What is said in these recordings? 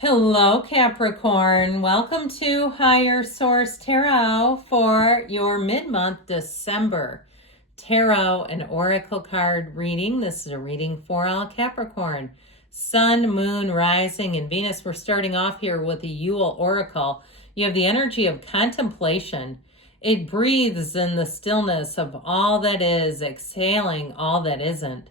Hello, Capricorn. Welcome to Higher Source Tarot for your mid-month December tarot and oracle card reading. This is a reading for all Capricorn. Sun, Moon, Rising, and Venus. We're starting off here with the Yule Oracle. You have the energy of contemplation. It breathes in the stillness of all that is, exhaling all that isn't.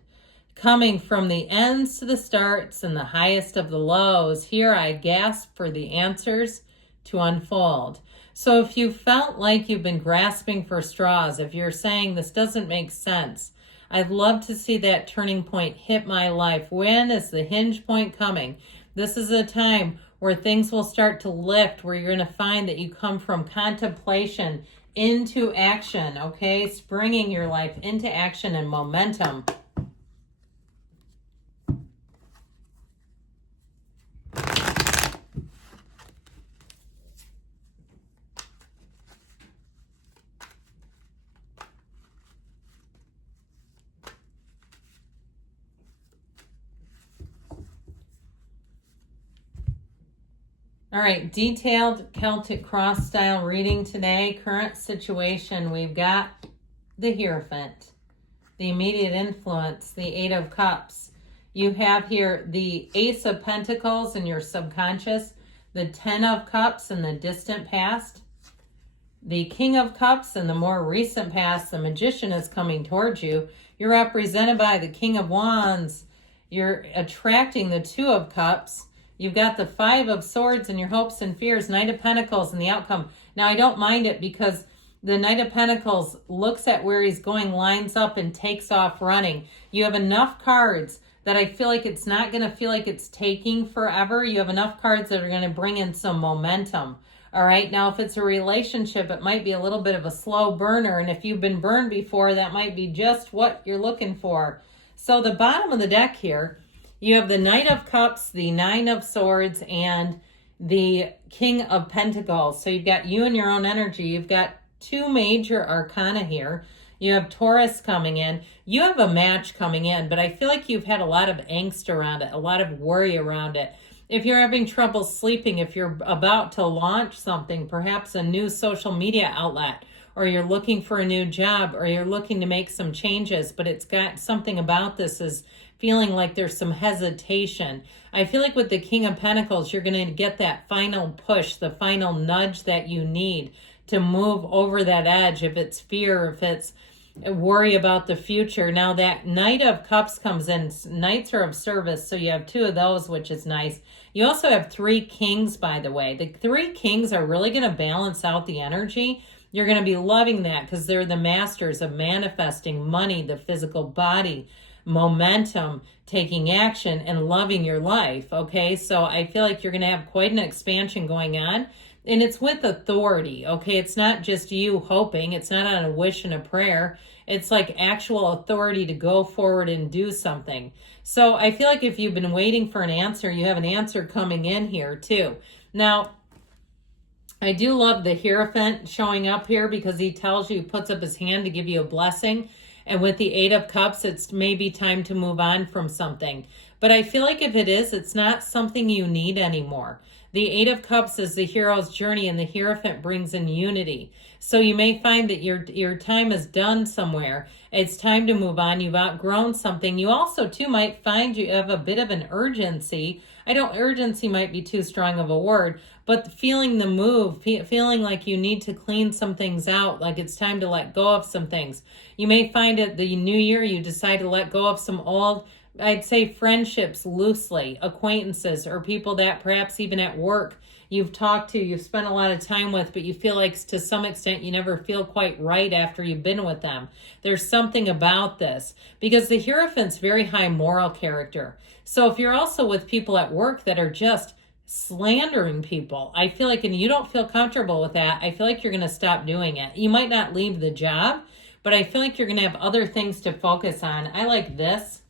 Coming from the ends to the starts and the highest of the lows, here I gasp for the answers to unfold. So if you felt like you've been grasping for straws, if you're saying this doesn't make sense, I'd love to see that turning point hit my life. When is the hinge point coming? This is a time where things will start to lift, where you're going to find that you come from contemplation into action, okay? Springing your life into action and momentum. All right, detailed Celtic cross style reading today. Current situation, we've got the Hierophant, the immediate influence, the Eight of Cups. You have here the Ace of Pentacles in your subconscious, the Ten of Cups in the distant past, the King of Cups in the more recent past. The Magician is coming towards you. You're represented by the King of Wands. You're attracting the Two of Cups. You've got the Five of Swords and your hopes and fears, Knight of Pentacles and the outcome. Now, I don't mind it because the Knight of Pentacles looks at where he's going, lines up, and takes off running. You have enough cards that I feel like it's not going to feel like it's taking forever. You have enough cards that are going to bring in some momentum. All right. Now, if it's a relationship, it might be a little bit of a slow burner. And if you've been burned before, that might be just what you're looking for. So the bottom of the deck here, you have the Knight of Cups, the Nine of Swords, and the King of Pentacles. So you've got you and your own energy. You've got two major arcana here. You have Taurus coming in. You have a match coming in, but I feel like you've had a lot of angst around it, a lot of worry around it. If you're having trouble sleeping, if you're about to launch something, perhaps a new social media outlet, or you're looking for a new job, or you're looking to make some changes, but it's got something about this is feeling like there's some hesitation. I feel like with the King of Pentacles, you're going to get that final push, the final nudge that you need to move over that edge. If it's fear, if it's worry about the future. Now that Knight of Cups comes in. Knights are of service, so you have two of those, which is nice. You also have three kings, by the way. The three kings are really going to balance out the energy. You're going to be loving that because they're the masters of manifesting money, the physical body, momentum, taking action, and loving your life. Okay, so I feel like you're going to have quite an expansion going on, and it's with authority. Okay, it's not just you hoping, it's not on a wish and a prayer. It's like actual authority to go forward and do something. So I feel like if you've been waiting for an answer, you have an answer coming in here too. Now, I do love the Hierophant showing up here because he tells you, puts up his hand to give you a blessing. And with the Eight of Cups, it's maybe time to move on from something. But I feel like if it is, it's not something you need anymore. The Eight of Cups is the hero's journey, and the Hierophant brings in unity. So you may find that your time is done somewhere. It's time to move on. You've outgrown something. You also, too, might find you have a bit of an urgency. Urgency might be too strong of a word, but feeling the move, feeling like you need to clean some things out, like it's time to let go of some things. You may find at the new year you decide to let go of some old, I'd say friendships loosely, acquaintances, or people that perhaps even at work you've talked to, you've spent a lot of time with, but you feel like to some extent you never feel quite right after you've been with them. There's something about this because the Hierophant's very high moral character. So if you're also with people at work that are just slandering people, I feel like, and you don't feel comfortable with that, I feel like you're going to stop doing it. You might not leave the job, but I feel like you're going to have other things to focus on. I like this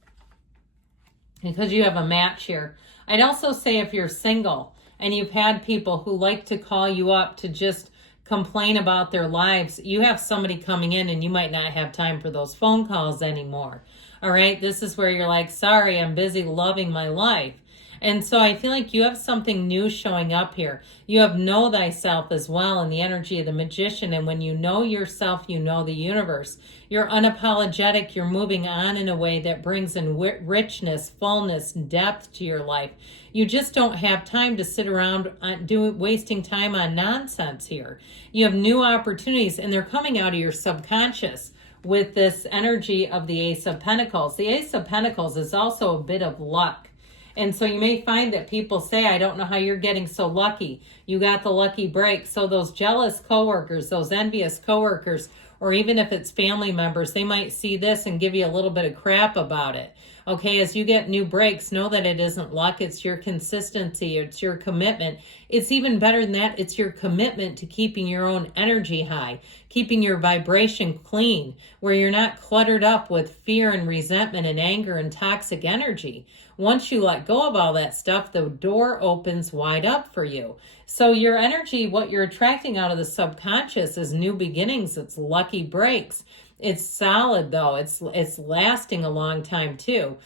because you have a match here. I'd also say if you're single and you've had people who like to call you up to just complain about their lives, you have somebody coming in and you might not have time for those phone calls anymore. All right, this is where you're like, sorry, I'm busy loving my life. And so I feel like you have something new showing up here. You have know thyself as well in the energy of the magician. And when you know yourself, you know the universe. You're unapologetic. You're moving on in a way that brings in richness, fullness, depth to your life. You just don't have time to sit around wasting time on nonsense here. You have new opportunities, and they're coming out of your subconscious with this energy of the Ace of Pentacles. The Ace of Pentacles is also a bit of luck. And so you may find that people say, I don't know how you're getting so lucky. You got the lucky break. So those jealous coworkers, those envious coworkers, or even if it's family members, they might see this and give you a little bit of crap about it. Okay, as you get new breaks, know that it isn't luck. It's your consistency. It's your commitment. It's even better than that. It's your commitment to keeping your own energy high, keeping your vibration clean, where you're not cluttered up with fear and resentment and anger and toxic energy. Once you let go of all that stuff, the door opens wide up for you. So your energy, what you're attracting out of the subconscious is new beginnings. It's lucky breaks. It's solid though. It's lasting a long time too.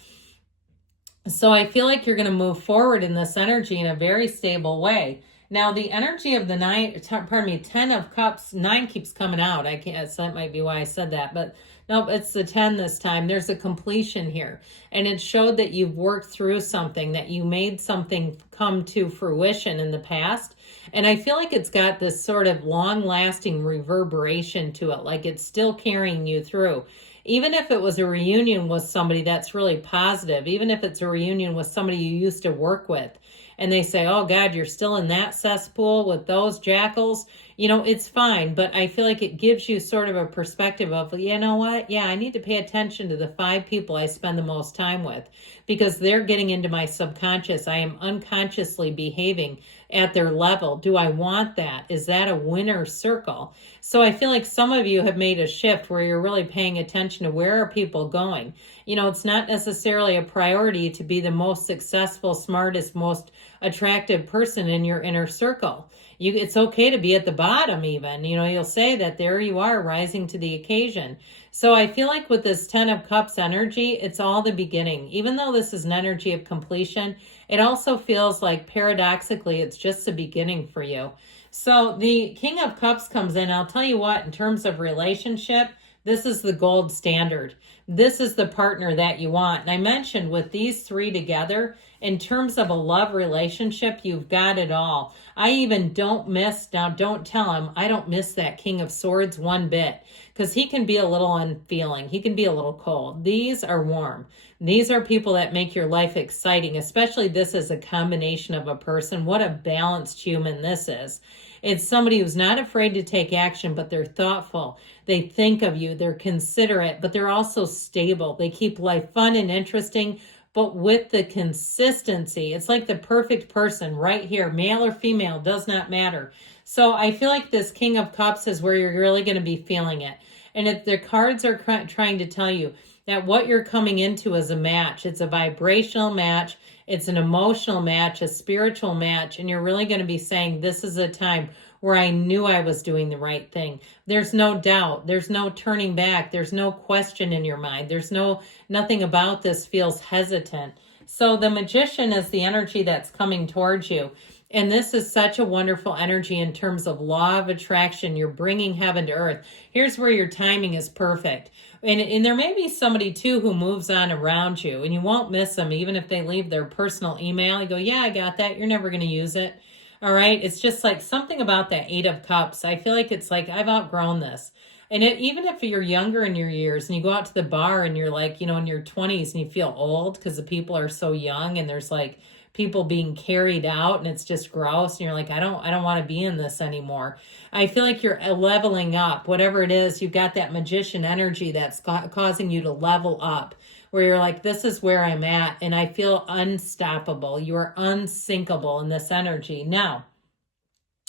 So I feel like you're going to move forward in this energy in a very stable way. Now the energy of the 10 of cups, 9 keeps coming out. I can't, so that might be why I said that, but nope, it's the 10 this time. There's a completion here. And it showed that you've worked through something, that you made something come to fruition in the past. And I feel like it's got this sort of long-lasting reverberation to it, like it's still carrying you through. Even if it was a reunion with somebody that's really positive, even if it's a reunion with somebody you used to work with, and they say, oh God, you're still in that cesspool with those jackals, you know, it's fine. But I feel like it gives you sort of a perspective of, you know what? Yeah, I need to pay attention to the 5 people I spend the most time with because they're getting into my subconscious. I am unconsciously behaving at their level. Do I want that? Is that a winner circle? So I feel like some of you have made a shift where you're really paying attention to where are people going. You know, it's not necessarily a priority to be the most successful, smartest, most attractive person in your inner circle. It's okay to be at the bottom even. You know, you'll say that there you are rising to the occasion. So I feel like with this 10 of Cups energy, it's all the beginning. Even though this is an energy of completion, it also feels like paradoxically, it's just the beginning for you. So the King of Cups comes in. I'll tell you what, in terms of relationship, this is the gold standard. This is the partner that you want. And I mentioned with these 3 together, in terms of a love relationship, you've got it all. I even don't miss, now don't tell him, I don't miss that King of Swords one bit, because he can be a little unfeeling. He can be a little cold. These are warm. These are people that make your life exciting, especially this is a combination of a person. What a balanced human this is. It's somebody who's not afraid to take action, but they're thoughtful. They think of you. They're considerate, but they're also stable. They keep life fun and interesting, but with the consistency. It's like the perfect person right here, male or female, does not matter. So I feel like this King of Cups is where you're really going to be feeling it. And if the cards are trying to tell you that what you're coming into is a match. It's a vibrational match. It's an emotional match, a spiritual match. And you're really going to be saying, this is a time where I knew I was doing the right thing. There's no doubt. There's no turning back. There's no question in your mind. There's nothing about this feels hesitant. So the Magician is the energy that's coming towards you. And this is such a wonderful energy in terms of law of attraction. You're bringing heaven to earth. Here's where your timing is perfect. And there may be somebody too who moves on around you and you won't miss them even if they leave their personal email. You go, yeah, I got that. You're never going to use it. All right. It's just like something about that 8 of Cups. I feel like it's like, I've outgrown this. And even if you're younger in your years and you go out to the bar and you're like, you know, in your 20s and you feel old because the people are so young and there's like people being carried out and it's just gross. And you're like, I don't want to be in this anymore. I feel like you're leveling up, whatever it is. You've got that magician energy that's causing you to level up, where you're like, this is where I'm at. And I feel unstoppable. You are unsinkable in this energy. Now,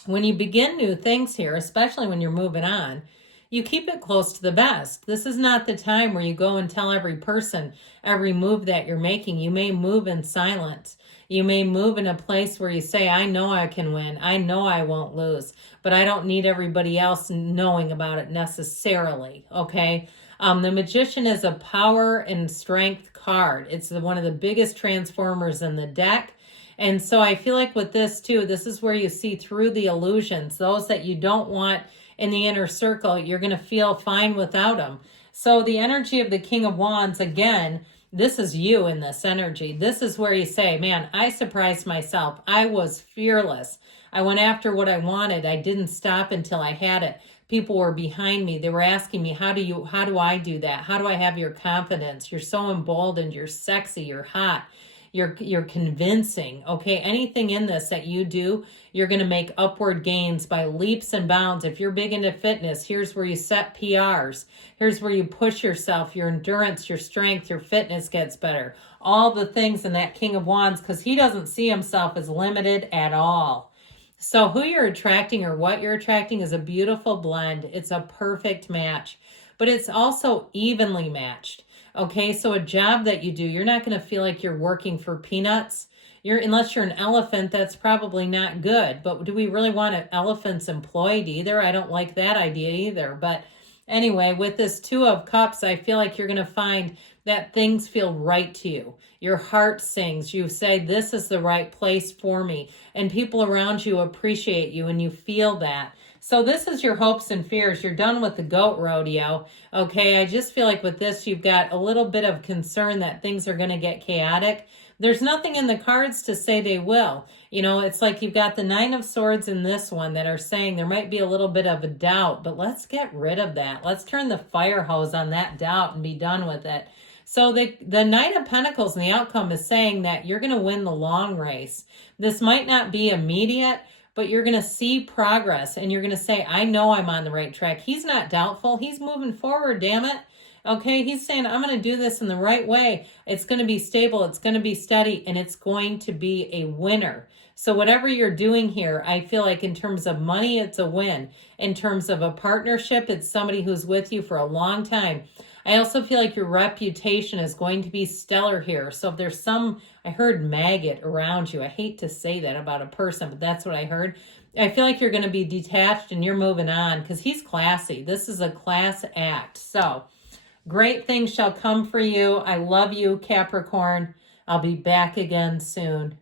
when you begin new things here, especially when you're moving on, you keep it close to the vest. This is not the time where you go and tell every person every move that you're making. You may move in silence. You may move in a place where you say, I know I can win. I know I won't lose, but I don't need everybody else knowing about it necessarily, okay? The Magician is a power and strength card. It's one of the biggest transformers in the deck. And so I feel like with this too, this is where you see through the illusions. Those that you don't want in the inner circle, you're going to feel fine without them. So the energy of the King of Wands, again, this is you in this energy. This is where you say, man, I surprised myself. I was fearless. I went after what I wanted. I didn't stop until I had it. People were behind me. They were asking me, how do I do that? How do I have your confidence? You're so emboldened. You're sexy. You're hot. You're convincing. Okay, anything in this that you do, you're going to make upward gains by leaps and bounds. If you're big into fitness, here's where you set PRs. Here's where you push yourself. Your endurance, your strength, your fitness gets better. All the things in that King of Wands, because he doesn't see himself as limited at all. So who you're attracting or what you're attracting is a beautiful blend. It's a perfect match, but it's also evenly matched. Okay, so a job that you do, you're not going to feel like you're working for peanuts. Unless you're an elephant, that's probably not good. But do we really want an elephant's employed either? I don't like that idea either. But anyway, with this Two of Cups, I feel like you're going to find that things feel right to you. Your heart sings. You say, this is the right place for me. And people around you appreciate you and you feel that. So this is your hopes and fears. You're done with the goat rodeo. Okay, I just feel like with this, you've got a little bit of concern that things are going to get chaotic. There's nothing in the cards to say they will. You know, it's like you've got the Nine of Swords in this one that are saying there might be a little bit of a doubt, but let's get rid of that. Let's turn the fire hose on that doubt and be done with it. So the Knight of Pentacles and the outcome is saying that you're going to win the long race. This might not be immediate, but you're going to see progress and you're going to say, I know I'm on the right track. He's not doubtful. He's moving forward, damn it. Okay, he's saying, I'm going to do this in the right way. It's going to be stable. It's going to be steady, and it's going to be a winner. So whatever you're doing here, I feel like in terms of money, it's a win. In terms of a partnership, it's somebody who's with you for a long time. I also feel like your reputation is going to be stellar here. So if there's I heard maggot around you. I hate to say that about a person, but that's what I heard. I feel like you're going to be detached and you're moving on because he's classy. This is a class act. So great things shall come for you. I love you, Capricorn. I'll be back again soon.